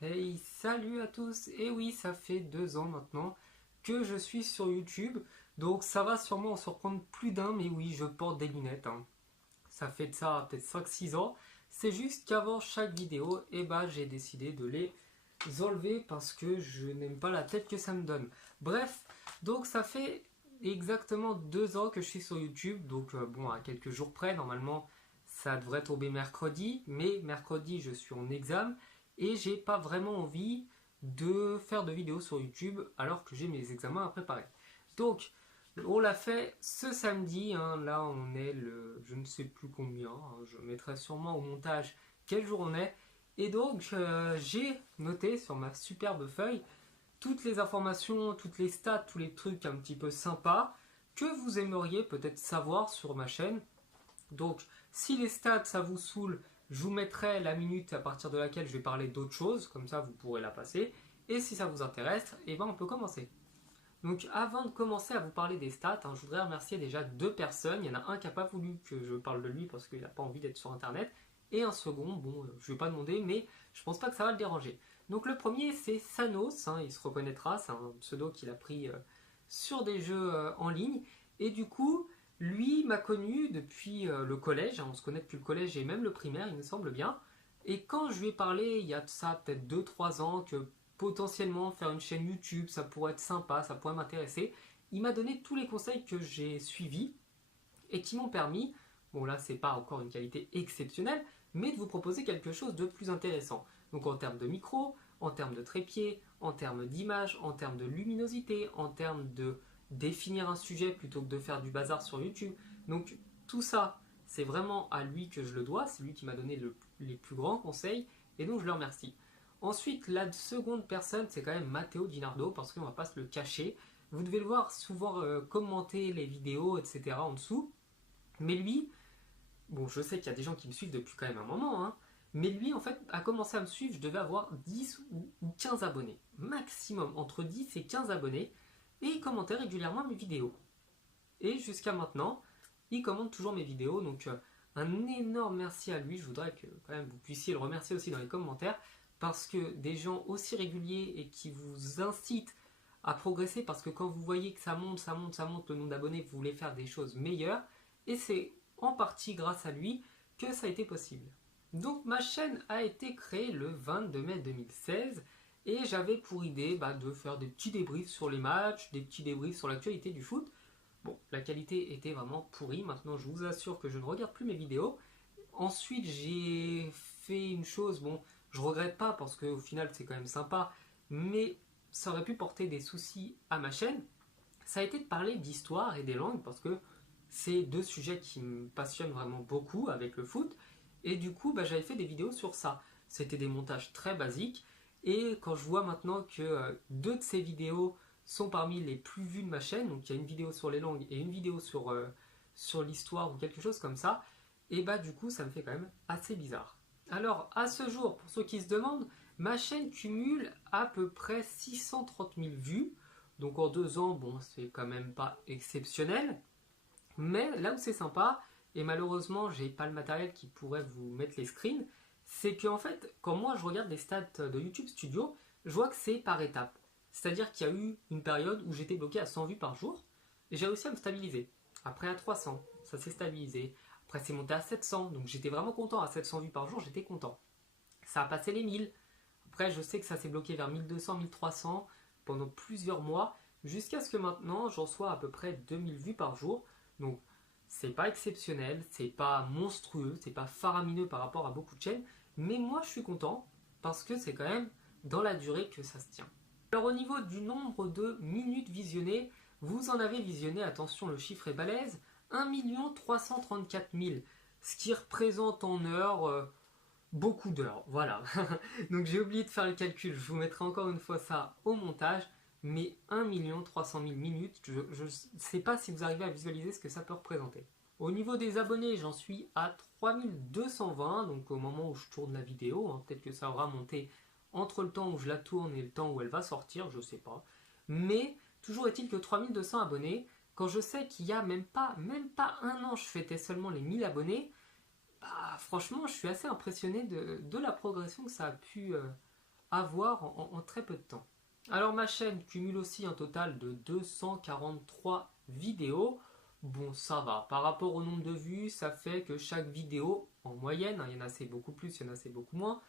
Hey, salut à tous! Et oui, ça fait 2 ans maintenant que je suis sur YouTube, donc ça va sûrement en surprendre plus d'un, mais oui, je porte des lunettes, hein. Ça fait de ça peut-être 5 6 ans. C'est juste qu'avant chaque vidéo, j'ai décidé de les enlever parce que je n'aime pas la tête que ça me donne. Bref, donc ça fait exactement 2 ans que je suis sur YouTube, donc bon, à quelques jours près, normalement ça devrait tomber mercredi, mais mercredi je suis en examen et j'ai pas vraiment envie de faire de vidéos sur YouTube alors que j'ai mes examens à préparer. Donc on l'a fait ce samedi, hein. Là on est le je ne sais plus combien, hein. Je mettrai sûrement au montage quel jour on est. Et donc j'ai noté sur ma superbe feuille toutes les informations, toutes les stats, tous les trucs un petit peu sympas que vous aimeriez peut-être savoir sur ma chaîne. Donc si les stats ça vous saoule, je vous mettrai la minute à partir de laquelle je vais parler d'autres choses, comme ça vous pourrez la passer. Et si ça vous intéresse, on peut commencer. Donc avant de commencer à vous parler des stats, je voudrais remercier déjà 2 personnes. Il y en a un qui n'a pas voulu que je parle de lui parce qu'il n'a pas envie d'être sur internet. Et un second, bon, je ne vais pas demander, mais je pense pas que ça va le déranger. Donc le premier c'est Sanos, il se reconnaîtra, c'est un pseudo qu'il a pris sur des jeux en ligne. Et du coup, lui m'a connu depuis le collège, on se connaît depuis le collège et même le primaire, il me semble bien. Et quand je lui ai parlé il y a de ça peut-être 2 3 ans que potentiellement faire une chaîne YouTube, ça pourrait être sympa, ça pourrait m'intéresser. Il m'a donné tous les conseils que j'ai suivis et qui m'ont permis, bon là c'est pas encore une qualité exceptionnelle, mais de vous proposer quelque chose de plus intéressant. Donc en termes de micro, en termes de trépied, en termes d'image, en termes de luminosité, en termes de définir un sujet plutôt que de faire du bazar sur YouTube. Donc tout ça, c'est vraiment à lui que je le dois, c'est lui qui m'a donné les plus grands conseils et donc je le remercie. Ensuite, la seconde personne, c'est quand même Matteo Dinardo, parce qu'on va pas se le cacher. Vous devez le voir souvent commenter les vidéos, etc. en dessous. Mais lui, bon, je sais qu'il y a des gens qui me suivent depuis quand même un moment, hein, mais lui, en fait, a commencé à me suivre, je devais avoir 10 ou 15 abonnés. Maximum, entre 10 et 15 abonnés. Et il commentait régulièrement mes vidéos. Et jusqu'à maintenant, il commente toujours mes vidéos. Donc, un énorme merci à lui. Je voudrais que quand même vous puissiez le remercier aussi dans les commentaires. Parce que des gens aussi réguliers et qui vous incitent à progresser, parce que quand vous voyez que ça monte, ça monte, ça monte le nombre d'abonnés, vous voulez faire des choses meilleures. Et c'est en partie grâce à lui que ça a été possible. Donc ma chaîne a été créée le 22 mai 2016 et j'avais pour idée de faire des petits débriefs sur les matchs, des petits débriefs sur l'actualité du foot. Bon, la qualité était vraiment pourrie, maintenant je vous assure que je ne regarde plus mes vidéos. Ensuite j'ai fait une chose, bon, je regrette pas parce qu'au final c'est quand même sympa, mais ça aurait pu porter des soucis à ma chaîne. Ça a été de parler d'histoire et des langues parce que c'est 2 sujets qui me passionnent vraiment beaucoup avec le foot. Et du coup, j'avais fait des vidéos sur ça. C'était des montages très basiques. Et quand je vois maintenant que 2 de ces vidéos sont parmi les plus vues de ma chaîne, donc il y a une vidéo sur les langues et une vidéo sur l'histoire ou quelque chose comme ça, et du coup ça me fait quand même assez bizarre. Alors à ce jour, pour ceux qui se demandent, ma chaîne cumule à peu près 630 000 vues. Donc en 2 ans, bon, c'est quand même pas exceptionnel. Mais là où c'est sympa, et malheureusement j'ai pas le matériel qui pourrait vous mettre les screens, c'est qu'en fait, quand moi je regarde les stats de YouTube Studio, je vois que c'est par étapes. C'est-à-dire qu'il y a eu une période où j'étais bloqué à 100 vues par jour, et j'ai réussi à me stabiliser. Après à 300, ça s'est stabilisé. Après c'est monté à 700, donc j'étais vraiment content. À 700 vues par jour, j'étais content. Ça a passé les 1000. Après je sais que ça s'est bloqué vers 1200, 1300 pendant plusieurs mois, jusqu'à ce que maintenant j'en sois à peu près 2000 vues par jour. Donc c'est pas exceptionnel, c'est pas monstrueux, c'est pas faramineux par rapport à beaucoup de chaînes, mais moi je suis content parce que c'est quand même dans la durée que ça se tient. Alors au niveau du nombre de minutes visionnées, vous en avez visionné, attention le chiffre est balèze, 1 334 000, ce qui représente en heures beaucoup d'heures, voilà. Donc j'ai oublié de faire le calcul, je vous mettrai encore une fois ça au montage, mais 1 300 000 minutes, je ne sais pas si vous arrivez à visualiser ce que ça peut représenter. Au niveau des abonnés, j'en suis à 3220, donc au moment où je tourne la vidéo, peut-être que ça aura monté entre le temps où je la tourne et le temps où elle va sortir, je sais pas. Mais toujours est-il que 3200 abonnés, quand je sais qu'il y a même pas un an, je fêtais seulement les 1000 abonnés, franchement, je suis assez impressionné de la progression que ça a pu à voir en très peu de temps. Alors ma chaîne cumule aussi un total de 243 vidéos. Bon, ça va. Par rapport au nombre de vues, ça fait que chaque vidéo, en moyenne, il y en a c'est beaucoup plus, il y en a c'est beaucoup moins,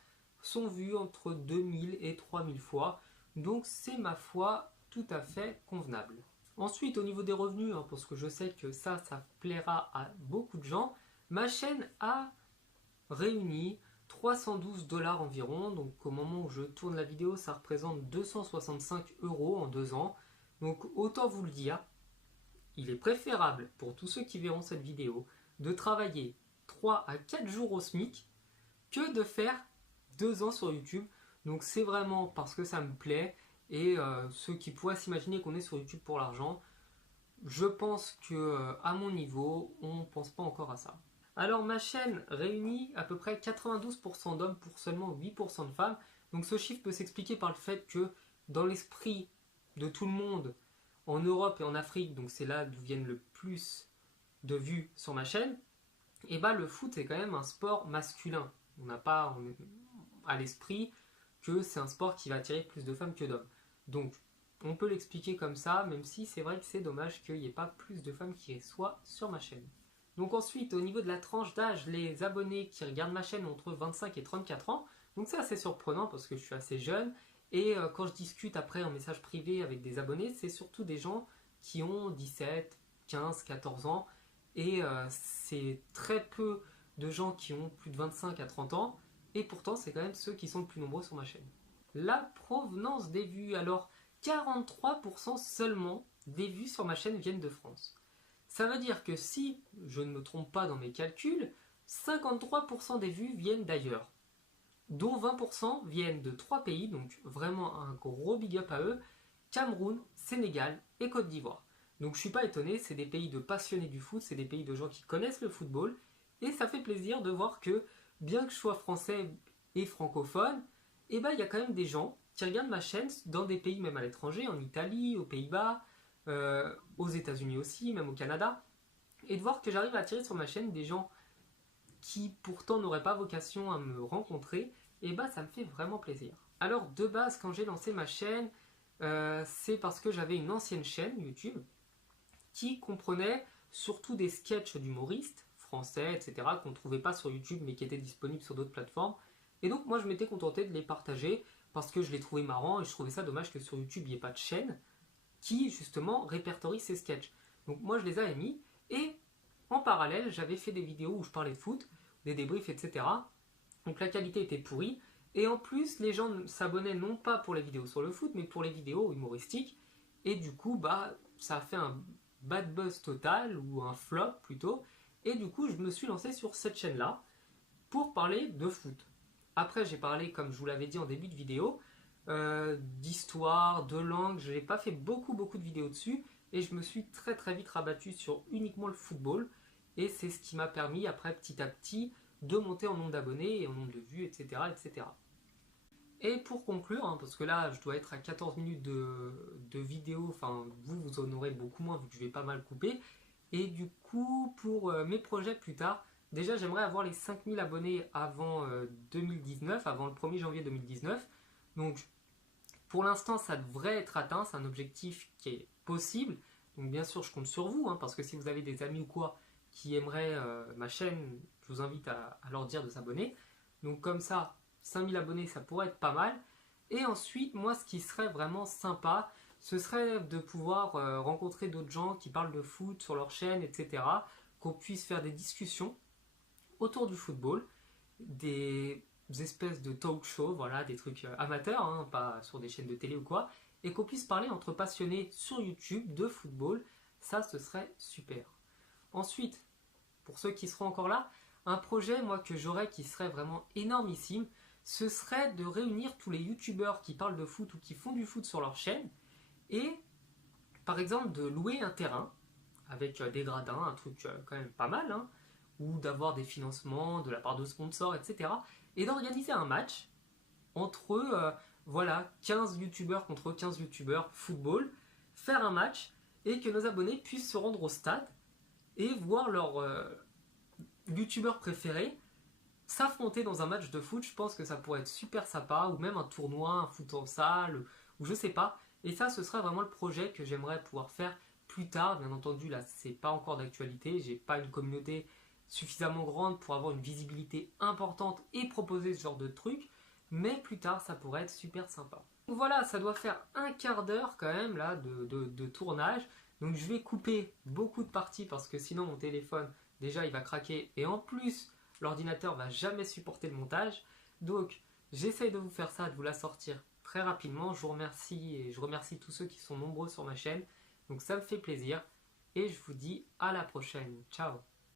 sont vues entre 2000 et 3000 fois. Donc c'est ma foi tout à fait convenable. Ensuite, au niveau des revenus, parce que je sais que ça plaira à beaucoup de gens, ma chaîne a réuni 312 $ environ. Donc au moment où je tourne la vidéo, ça représente 265 € en 2 ans. Donc autant vous le dire, il est préférable pour tous ceux qui verront cette vidéo de travailler 3 à 4 jours au SMIC que de faire 2 ans sur YouTube. Donc c'est vraiment parce que ça me plaît. Et ceux qui pourraient s'imaginer qu'on est sur YouTube pour l'argent, je pense que à mon niveau, on ne pense pas encore à ça. Alors ma chaîne réunit à peu près 92% d'hommes pour seulement 8% de femmes. Donc ce chiffre peut s'expliquer par le fait que dans l'esprit de tout le monde, en Europe et en Afrique, donc c'est là d'où viennent le plus de vues sur ma chaîne, et bah le foot est quand même un sport masculin. On n'a pas à l'esprit que c'est un sport qui va attirer plus de femmes que d'hommes. Donc on peut l'expliquer comme ça, même si c'est vrai que c'est dommage qu'il n'y ait pas plus de femmes qui soient sur ma chaîne. Donc ensuite, au niveau de la tranche d'âge, les abonnés qui regardent ma chaîne ont entre 25 et 34 ans. Donc c'est assez surprenant parce que je suis assez jeune. Et quand je discute après en message privé avec des abonnés, c'est surtout des gens qui ont 17, 15, 14 ans. Et c'est très peu de gens qui ont plus de 25 à 30 ans. Et pourtant, c'est quand même ceux qui sont le plus nombreux sur ma chaîne. La provenance des vues. Alors, 43% seulement des vues sur ma chaîne viennent de France. Ça veut dire que si je ne me trompe pas dans mes calculs, 53% des vues viennent d'ailleurs, dont 20% viennent de 3 pays, donc vraiment un gros big up à eux, Cameroun, Sénégal et Côte d'Ivoire. Donc je ne suis pas étonné, c'est des pays de passionnés du foot, c'est des pays de gens qui connaissent le football, et ça fait plaisir de voir que, bien que je sois français et francophone, il y a quand même des gens qui regardent ma chaîne dans des pays même à l'étranger, en Italie, aux Pays-Bas, aux États-Unis aussi, même au Canada, et de voir que j'arrive à attirer sur ma chaîne des gens qui pourtant n'auraient pas vocation à me rencontrer, et ça me fait vraiment plaisir. Alors de base, quand j'ai lancé ma chaîne, c'est parce que j'avais une ancienne chaîne YouTube qui comprenait surtout des sketchs d'humoristes français, etc., qu'on ne trouvait pas sur YouTube mais qui étaient disponibles sur d'autres plateformes. Et donc moi je m'étais contenté de les partager parce que je les trouvais marrants et je trouvais ça dommage que sur YouTube il n'y ait pas de chaîne qui justement répertorie ces sketchs. Donc moi je les avais mis et en parallèle j'avais fait des vidéos où je parlais de foot, des débriefs, etc. Donc la qualité était pourrie et en plus les gens s'abonnaient non pas pour les vidéos sur le foot mais pour les vidéos humoristiques et du coup ça a fait un bad buzz total ou un flop plutôt et du coup je me suis lancé sur cette chaîne là pour parler de foot. Après j'ai parlé, comme je vous l'avais dit en début de vidéo, d'histoire, de langue, je n'ai pas fait beaucoup de vidéos dessus et je me suis très vite rabattu sur uniquement le football et c'est ce qui m'a permis après petit à petit de monter en nombre d'abonnés et en nombre de vues, etc. etc. Et pour conclure, parce que là je dois être à 14 minutes de vidéo, enfin vous en aurez beaucoup moins vu que je vais pas mal couper, et du coup pour mes projets plus tard, déjà j'aimerais avoir les 5000 abonnés avant 2019, avant le 1er janvier 2019, donc pour l'instant, ça devrait être atteint, c'est un objectif qui est possible. Donc bien sûr, je compte sur vous, parce que si vous avez des amis ou quoi qui aimeraient ma chaîne, je vous invite à leur dire de s'abonner. Donc comme ça, 5000 abonnés, ça pourrait être pas mal. Et ensuite, moi, ce qui serait vraiment sympa, ce serait de pouvoir rencontrer d'autres gens qui parlent de foot sur leur chaîne, etc. Qu'on puisse faire des discussions autour du football, des espèces de talk show, voilà, des trucs amateurs, pas sur des chaînes de télé ou quoi, et qu'on puisse parler entre passionnés sur YouTube de football, ça ce serait super. Ensuite, pour ceux qui seront encore là, un projet moi que j'aurais qui serait vraiment énormissime, ce serait de réunir tous les youtubeurs qui parlent de foot ou qui font du foot sur leur chaîne, et par exemple de louer un terrain avec des gradins, un truc quand même pas mal, ou d'avoir des financements de la part de sponsors, etc. Et d'organiser un match entre 15 youtubeurs contre 15 youtubeurs football, faire un match et que nos abonnés puissent se rendre au stade et voir leur youtubeur préféré s'affronter dans un match de foot, je pense que ça pourrait être super sympa, ou même un tournoi, un foot en salle, ou je sais pas. Et ça, ce serait vraiment le projet que j'aimerais pouvoir faire plus tard. Bien entendu, là, c'est pas encore d'actualité, j'ai pas une communauté suffisamment grande pour avoir une visibilité importante et proposer ce genre de truc, mais plus tard, ça pourrait être super sympa. Donc voilà, ça doit faire un quart d'heure quand même là de tournage. Donc je vais couper beaucoup de parties parce que sinon mon téléphone déjà il va craquer et en plus l'ordinateur va jamais supporter le montage. Donc j'essaye de vous faire ça, de vous la sortir très rapidement. Je vous remercie et je remercie tous ceux qui sont nombreux sur ma chaîne. Donc ça me fait plaisir et je vous dis à la prochaine. Ciao.